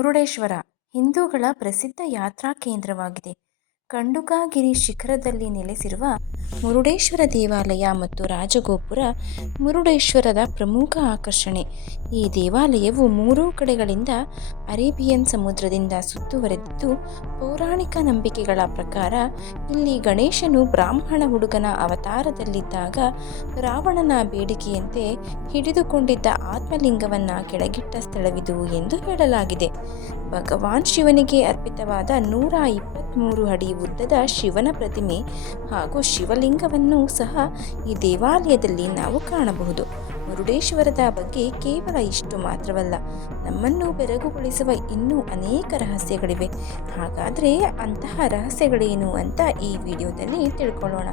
ಮುರುಡೇಶ್ವರ ಹಿಂದೂಗಳ ಪ್ರಸಿದ್ಧ ಯಾತ್ರಾ ಕೇಂದ್ರವಾಗಿದೆ. ಖಂಡುಕಾಗಿರಿ ಶಿಖರದಲ್ಲಿ ನೆಲೆಸಿರುವ ಮುರುಡೇಶ್ವರ ದೇವಾಲಯ ಮತ್ತು ರಾಜಗೋಪುರ ಮುರುಡೇಶ್ವರದ ಪ್ರಮುಖ ಆಕರ್ಷಣೆ. ಈ ದೇವಾಲಯವು ಮೂರೂ ಕಡೆಗಳಿಂದ ಅರೇಬಿಯನ್ ಸಮುದ್ರದಿಂದ ಸುತ್ತುವರೆದಿದ್ದು, ಪೌರಾಣಿಕ ನಂಬಿಕೆಗಳ ಪ್ರಕಾರ ಇಲ್ಲಿ ಗಣೇಶನು ಬ್ರಾಹ್ಮಣ ಹುಡುಗನ ಅವತಾರದಲ್ಲಿದ್ದಾಗ ರಾವಣನ ಬೇಡಿಕೆಯಂತೆ ಹಿಡಿದುಕೊಂಡಿದ್ದ ಆತ್ಮಲಿಂಗವನ್ನು ಕೆಳಗಿಟ್ಟ ಸ್ಥಳವಿದು ಎಂದು ಹೇಳಲಾಗಿದೆ. ಭಗವಾನ್ ಶಿವನಿಗೆ ಅರ್ಪಿತವಾದ ನೂರ ಇಪ್ಪತ್ತ್ಮೂರು ಅಡಿ ಉದ್ದದ ಶಿವನ ಪ್ರತಿಮೆ ಹಾಗೂ ಶಿವಲಿಂಗವನ್ನು ಸಹ ಈ ದೇವಾಲಯದಲ್ಲಿ ನಾವು ಕಾಣಬಹುದು. ಮುರುಡೇಶ್ವರದ ಬಗ್ಗೆ ಕೇವಲ ಇಷ್ಟು ಮಾತ್ರವಲ್ಲ. ನಮ್ಮನ್ನು ಬೆರಗುಗೊಳಿಸುವ ಇನ್ನೂ ಅನೇಕ ರಹಸ್ಯಗಳಿವೆ. ಹಾಗಾದರೆ ಅಂತಹ ರಹಸ್ಯಗಳೇನು ಅಂತ ಈ ವಿಡಿಯೋದಲ್ಲಿ ತಿಳ್ಕೊಳ್ಳೋಣ.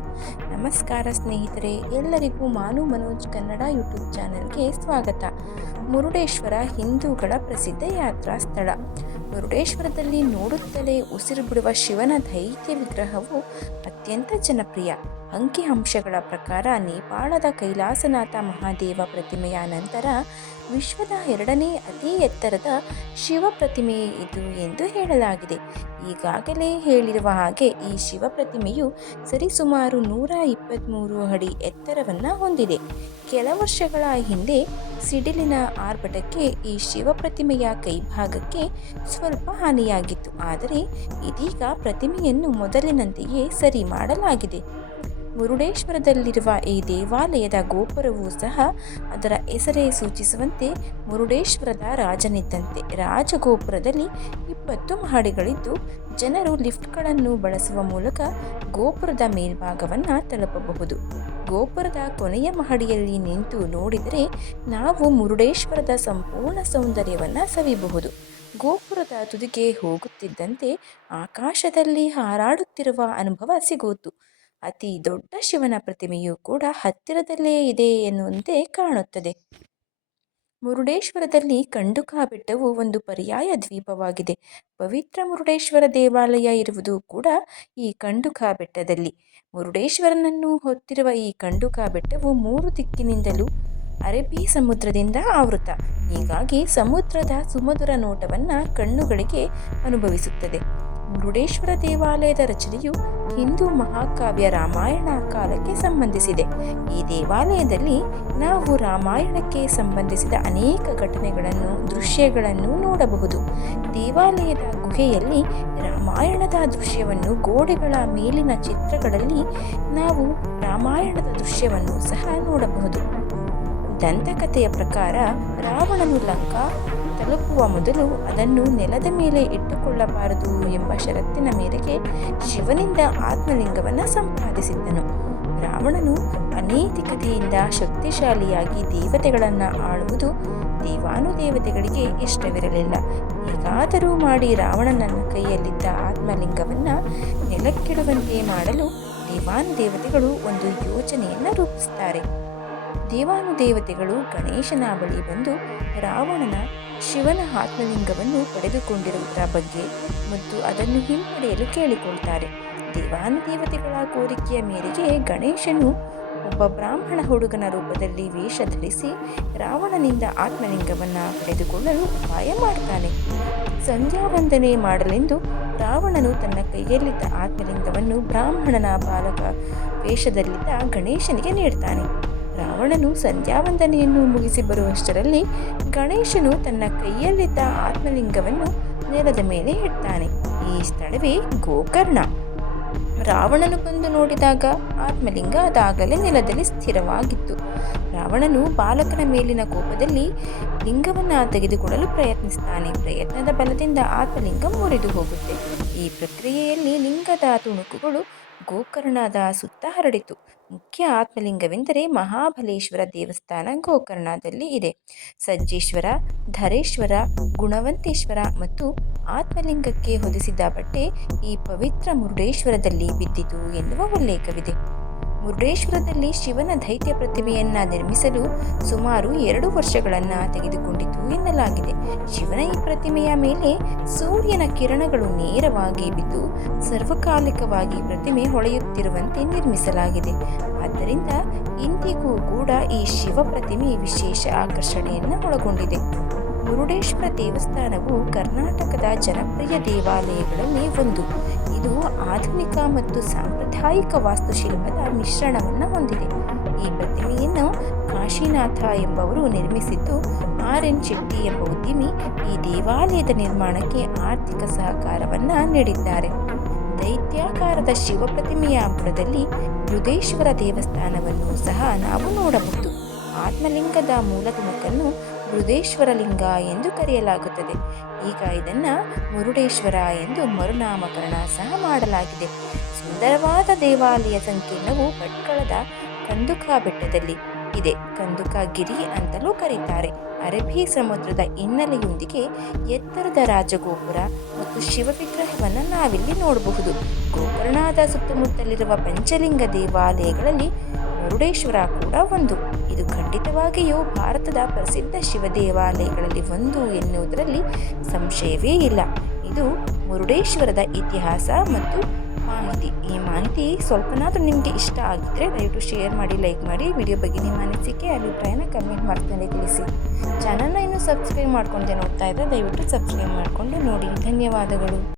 ನಮಸ್ಕಾರ ಸ್ನೇಹಿತರೆ, ಎಲ್ಲರಿಗೂ ಮಾನು ಮನೋಜ್ ಕನ್ನಡ ಯೂಟ್ಯೂಬ್ ಚಾನೆಲ್ಗೆ ಸ್ವಾಗತ. ಮುರುಡೇಶ್ವರ ಹಿಂದೂಗಳ ಪ್ರಸಿದ್ಧ ಯಾತ್ರಾ ಸ್ಥಳ. ಮುರುಡೇಶ್ವರದಲ್ಲಿ ನೋಡುತ್ತಲೇ ಉಸಿರು ಬಿಡುವ ಶಿವನ ದೈತ್ಯ ವಿಗ್ರಹವು ಅತ್ಯಂತ ಜನಪ್ರಿಯ. ಅಂಕಿಅಂಶಗಳ ಪ್ರಕಾರ ನೇಪಾಳದ ಕೈಲಾಸನಾಥ ಮಹಾದೇವ ಪ್ರತಿಮೆಯ ನಂತರ ವಿಶ್ವದ ಎರಡನೇ ಅತಿ ಎತ್ತರದ ಶಿವ ಪ್ರತಿಮೆ ಇದು ಎಂದು ಹೇಳಲಾಗಿದೆ. ಈಗಾಗಲೇ ಹೇಳಿರುವ ಹಾಗೆ ಈ ಶಿವ ಪ್ರತಿಮೆಯು ಸರಿಸುಮಾರು ನೂರ ಇಪ್ಪತ್ತ್ಮೂರು ಅಡಿ ಎತ್ತರವನ್ನು ಹೊಂದಿದೆ. ಕೆಲ ವರ್ಷಗಳ ಹಿಂದೆ ಸಿಡಿಲಿನ ಆರ್ಭಟಕ್ಕೆ ಈ ಶಿವ ಪ್ರತಿಮೆಯ ಕೈಭಾಗಕ್ಕೆ ಸ್ವಲ್ಪ ಹಾನಿಯಾಗಿತ್ತು. ಆದರೆ ಇದೀಗ ಪ್ರತಿಮೆಯನ್ನು ಮೊದಲಿನಂತೆಯೇ ಸರಿ ಮಾಡಲಾಗಿದೆ. ಮುರುಡೇಶ್ವರದಲ್ಲಿರುವ ಈ ದೇವಾಲಯದ ಗೋಪುರವೂ ಸಹ ಅದರ ಹೆಸರೇ ಸೂಚಿಸುವಂತೆ ಮುರುಡೇಶ್ವರದ ರಾಜನಿದ್ದಂತೆ. ರಾಜಗೋಪುರದಲ್ಲಿ ಇಪ್ಪತ್ತು ಮಹಡಿಗಳಿದ್ದು, ಜನರು ಲಿಫ್ಟ್ಗಳನ್ನು ಬಳಸುವ ಮೂಲಕ ಗೋಪುರದ ಮೇಲ್ಭಾಗವನ್ನು ತಲುಪಬಹುದು. ಗೋಪುರದ ಕೊನೆಯ ಮಹಡಿಯಲ್ಲಿ ನಿಂತು ನೋಡಿದರೆ ನಾವು ಮುರುಡೇಶ್ವರದ ಸಂಪೂರ್ಣ ಸೌಂದರ್ಯವನ್ನು ಸವಿಬಹುದು ಗೋಪುರದ ತುದಿಗೆ ಹೋಗುತ್ತಿದ್ದಂತೆ ಆಕಾಶದಲ್ಲಿ ಹಾರಾಡುತ್ತಿರುವ ಅನುಭವ ಸಿಗುವುದು ಅತಿ ದೊಡ್ಡ ಶಿವನ ಪ್ರತಿಮೆಯು ಕೂಡ ಹತ್ತಿರದಲ್ಲೇ ಇದೆ ಎನ್ನುವಂತೆ ಕಾಣುತ್ತದೆ. ಮುರುಡೇಶ್ವರದಲ್ಲಿ ಕಂಡುಕಾ ಬೆಟ್ಟವು ಒಂದು ಪರ್ಯಾಯ ದ್ವೀಪವಾಗಿದೆ. ಪವಿತ್ರ ಮುರುಡೇಶ್ವರ ದೇವಾಲಯ ಇರುವುದು ಕೂಡ ಈ ಕಂಡುಕಾ ಬೆಟ್ಟದಲ್ಲಿ ಮುರುಡೇಶ್ವರನನ್ನು ಹೊತ್ತಿರುವ ಈ ಕಂಡುಕಾ ಬೆಟ್ಟವು ಮೂರು ದಿಕ್ಕಿನಿಂದಲೂ ಅರೇಬಿ ಸಮುದ್ರದಿಂದ ಆವೃತ. ಹೀಗಾಗಿ ಸಮುದ್ರದ ಸುಮಧುರ ನೋಟವನ್ನು ಕಣ್ಣುಗಳಿಗೆ ಅನುಭವಿಸುತ್ತದೆ. ಮುರುಡೇಶ್ವರ ದೇವಾಲಯದ ರಚನೆಯು ಹಿಂದೂ ಮಹಾಕಾವ್ಯ ರಾಮಾಯಣ ಕಾಲಕ್ಕೆ ಸಂಬಂಧಿಸಿದೆ. ಈ ದೇವಾಲಯದಲ್ಲಿ ನಾವು ರಾಮಾಯಣಕ್ಕೆ ಸಂಬಂಧಿಸಿದ ಅನೇಕ ಘಟನೆಗಳನ್ನು, ದೃಶ್ಯಗಳನ್ನು ನೋಡಬಹುದು. ದೇವಾಲಯದ ಗುಹೆಯಲ್ಲಿ ರಾಮಾಯಣದ ದೃಶ್ಯವನ್ನು, ಗೋಡೆಗಳ ಮೇಲಿನ ಚಿತ್ರಗಳಲ್ಲಿ ನಾವು ರಾಮಾಯಣದ ದೃಶ್ಯವನ್ನು ಸಹ ನೋಡಬಹುದು. ದಂತಕಥೆಯ ಪ್ರಕಾರ ರಾವಣನು ಲಂಕಾ ತಲುಪುವ ಮೊದಲು ಅದನ್ನು ನೆಲದ ಮೇಲೆ ಇಟ್ಟುಕೊಳ್ಳಬಾರದು ಎಂಬ ಷರತ್ತಿನ ಮೇರೆಗೆ ಶಿವನಿಂದ ಆತ್ಮಲಿಂಗವನ್ನು ಸಂಪಾದಿಸಿದ್ದನು. ರಾವಣನು ಅನೈತಿಕತೆಯಿಂದ ಶಕ್ತಿಶಾಲಿಯಾಗಿ ದೇವತೆಗಳನ್ನು ಆಳುವುದು ದೇವಾನುದೇವತೆಗಳಿಗೆ ಇಷ್ಟವಿರಲಿಲ್ಲ. ಹೇಗಾದರೂ ಮಾಡಿ ರಾವಣನನ್ನ ಕೈಯಲ್ಲಿದ್ದ ಆತ್ಮಲಿಂಗವನ್ನು ನೆಲಕ್ಕಿಡುವಂತೆ ಮಾಡಲು ದೇವಾನುದೇವತೆಗಳು ಒಂದು ಯೋಜನೆಯನ್ನು ರೂಪಿಸುತ್ತಾರೆ ದೇವಾನುದೇವತೆಗಳು ಗಣೇಶನ ಬಳಿ ಬಂದು ರಾವಣನ ಶಿವನ ಆತ್ಮಲಿಂಗವನ್ನು ಪಡೆದುಕೊಂಡಿರುವುದರ ಬಗ್ಗೆ ಮತ್ತು ಅದನ್ನು ಹಿಂಪಡೆಯಲು ಕೇಳಿಕೊಳ್ತಾರೆ. ದೇವಾನುದೇವತೆಗಳ ಕೋರಿಕೆಯ ಮೇರೆಗೆ ಗಣೇಶನು ಒಬ್ಬ ಬ್ರಾಹ್ಮಣ ಹುಡುಗನ ರೂಪದಲ್ಲಿ ವೇಷ ಧರಿಸಿ ರಾವಣನಿಂದ ಆತ್ಮಲಿಂಗವನ್ನು ಪಡೆದುಕೊಳ್ಳಲು ಉಪಾಯ ಮಾಡ್ತಾನೆ. ಸಂಧ್ಯಾವಂದನೆ ಮಾಡಲೆಂದು ರಾವಣನು ತನ್ನ ಕೈಯಲ್ಲಿದ್ದ ಆತ್ಮಲಿಂಗವನ್ನು ಬ್ರಾಹ್ಮಣನ ಬಾಲಕ ವೇಷದಲ್ಲಿದ್ದ ಗಣೇಶನಿಗೆ ನೀಡ್ತಾನೆ. ರಾವಣನು ಸಂಧ್ಯಾವಂದನೆಯನ್ನು ಮುಗಿಸಿ ಬರುವಷ್ಟರಲ್ಲಿ ಗಣೇಶನು ತನ್ನ ಕೈಯಲ್ಲಿದ್ದ ಆತ್ಮಲಿಂಗವನ್ನು ನೆಲದ ಮೇಲೆ ಇಡ್ತಾನೆ. ಈ ಸ್ಥಳವೇ ಗೋಕರ್ಣ. ರಾವಣನು ಬಂದು ನೋಡಿದಾಗ ಆತ್ಮಲಿಂಗ ಅದಾಗಲೇ ನೆಲದಲ್ಲಿ ಸ್ಥಿರವಾಗಿತ್ತು. ರಾವಣನು ಬಾಲಕನ ಮೇಲಿನ ಕೋಪದಲ್ಲಿ ಲಿಂಗವನ್ನು ತೆಗೆದುಕೊಳ್ಳಲು ಪ್ರಯತ್ನಿಸ್ತಾನೆ. ಪ್ರಯತ್ನದ ಬಲದಿಂದ ಆತ್ಮಲಿಂಗ ಮುರಿದು ಹೋಗುತ್ತೆ. ಈ ಪ್ರಕ್ರಿಯೆಯಲ್ಲಿ ಲಿಂಗದ ತುಣುಕುಗಳು ಗೋಕರ್ಣದ ಸುತ್ತ ಹರಡಿತು. ಮುಖ್ಯ ಆತ್ಮಲಿಂಗವೆಂದರೆ ಮಹಾಬಲೇಶ್ವರ ದೇವಸ್ಥಾನ ಗೋಕರ್ಣದಲ್ಲಿ ಇದೆ. ಸಜ್ಜೇಶ್ವರ, ಧರೇಶ್ವರ, ಗುಣವಂತೇಶ್ವರ ಮತ್ತು ಆತ್ಮಲಿಂಗಕ್ಕೆ ಹೊದಿಸಿದ ಬಟ್ಟೆ ಈ ಪವಿತ್ರ ಮುರುಡೇಶ್ವರದಲ್ಲಿ ಬಿದ್ದಿತು ಎನ್ನುವ ಉಲ್ಲೇಖವಿದೆ. ಮುರುಡೇಶ್ವರದಲ್ಲಿ ಶಿವನ ದೈತ್ಯ ಪ್ರತಿಮೆಯನ್ನ ನಿರ್ಮಿಸಲು ಸುಮಾರು ಎರಡು ವರ್ಷಗಳನ್ನು ತೆಗೆದುಕೊಂಡಿತು ಎನ್ನಲಾಗಿದೆ. ಶಿವನ ಈ ಪ್ರತಿಮೆಯ ಮೇಲೆ ಸೂರ್ಯನ ಕಿರಣಗಳು ನೇರವಾಗಿ ಬಿದ್ದು ಸರ್ವಕಾಲಿಕವಾಗಿ ಪ್ರತಿಮೆ ಹೊಳೆಯುತ್ತಿರುವಂತೆ ನಿರ್ಮಿಸಲಾಗಿದೆ. ಆದ್ದರಿಂದ ಇಂದಿಗೂ ಕೂಡ ಈ ಶಿವ ಪ್ರತಿಮೆ ವಿಶೇಷ ಆಕರ್ಷಣೆಯನ್ನು ಒಳಗೊಂಡಿದೆ. ಮುರುಡೇಶ್ವರ ದೇವಸ್ಥಾನವು ಕರ್ನಾಟಕದ ಜನಪ್ರಿಯ ದೇವಾಲಯಗಳಲ್ಲಿ ಒಂದು. ಇದು ಆಧುನಿಕ ಮತ್ತು ಸಾಂಪ್ರದಾಯಿಕ ವಾಸ್ತುಶಿಲ್ಪದ ಮಿಶ್ರಣವನ್ನು ಹೊಂದಿದೆ. ಈ ಪ್ರತಿಮೆಯನ್ನು ಕಾಶಿನಾಥ ಎಂಬವರು ನಿರ್ಮಿಸಿದ್ದು, ಆರ್ ಎನ್ ಶೆಟ್ಟಿ ಎಂಬ ಉದ್ಯಮಿ ಈ ದೇವಾಲಯದ ನಿರ್ಮಾಣಕ್ಕೆ ಆರ್ಥಿಕ ಸಹಕಾರವನ್ನು ನೀಡಿದ್ದಾರೆ. ದೈತ್ಯಾಕಾರದ ಶಿವ ಪ್ರತಿಮೆಯ ಬುಡದಲ್ಲಿ ಮೃದೇಶ್ವರ ದೇವಸ್ಥಾನವನ್ನು ಸಹ ನಾವು ನೋಡಬಹುದು. ಆತ್ಮಲಿಂಗದ ಮೂಲ ತುಣುಕನ್ನು ಮೃದೇಶ್ವರ ಲಿಂಗ ಎಂದು ಕರೆಯಲಾಗುತ್ತದೆ. ಈಗ ಇದನ್ನು ಮುರುಡೇಶ್ವರ ಎಂದು ಮರುನಾಮಕರಣ ಸಹ ಮಾಡಲಾಗಿದೆ. ಸುಂದರವಾದ ದೇವಾಲಯ ಸಂಕೀರ್ಣವು ಭಟ್ಕಳದ ಕಂದುಕಾ ಬೆಟ್ಟದಲ್ಲಿ ಇದೆ. ಕಂದುಕಾ ಗಿರಿ ಅಂತಲೂ ಕರೀತಾರೆ. ಅರಬ್ಬಿ ಸಮುದ್ರದ ಹಿನ್ನೆಲೆಯೊಂದಿಗೆ ಎತ್ತರದ ರಾಜಗೋಪುರ ಮತ್ತು ಶಿವ ವಿಗ್ರಹವನ್ನು ನಾವಿಲ್ಲಿ ನೋಡಬಹುದು. ಗೋಕರ್ಣದ ಸುತ್ತಮುತ್ತಲಿರುವ ಪಂಚಲಿಂಗ ದೇವಾಲಯಗಳಲ್ಲಿ ಮುರುಡೇಶ್ವರ ಕೂಡ ಒಂದು. ಇದು ಖಂಡಿತವಾಗಿಯೂ ಭಾರತದ ಪ್ರಸಿದ್ಧ ಶಿವ ದೇವಾಲಯಗಳಲ್ಲಿ ಒಂದು ಎನ್ನುವುದರಲ್ಲಿ ಸಂಶಯವೇ ಇಲ್ಲ. ಇದು ಮುರುಡೇಶ್ವರದ ಇತಿಹಾಸ ಮತ್ತು ಮಾಹಿತಿ. ಈ ಮಾಹಿತಿ ಸ್ವಲ್ಪನಾದರೂ ನಿಮಗೆ ಇಷ್ಟ ಆಗಿದ್ದರೆ ದಯವಿಟ್ಟು ಶೇರ್ ಮಾಡಿ, ಲೈಕ್ ಮಾಡಿ, ವಿಡಿಯೋ ಬಗ್ಗೆ ನಿಮ್ಮ ಅನಿಸಿಕೆ, ಅಭಿಪ್ರಾಯನ ಕಮೆಂಟ್ ಮಾಡ್ಕೊಂಡು ತಿಳಿಸಿ. ಚಾನಲ್ನ ಇನ್ನೂ ಸಬ್ಸ್ಕ್ರೈಬ್ ಮಾಡ್ಕೊಂಡೆ ನೋಡ್ತಾ ಇದ್ದರೆ ದಯವಿಟ್ಟು ಸಬ್ಸ್ಕ್ರೈಬ್ ಮಾಡಿಕೊಂಡು ನೋಡಿ. ಧನ್ಯವಾದಗಳು.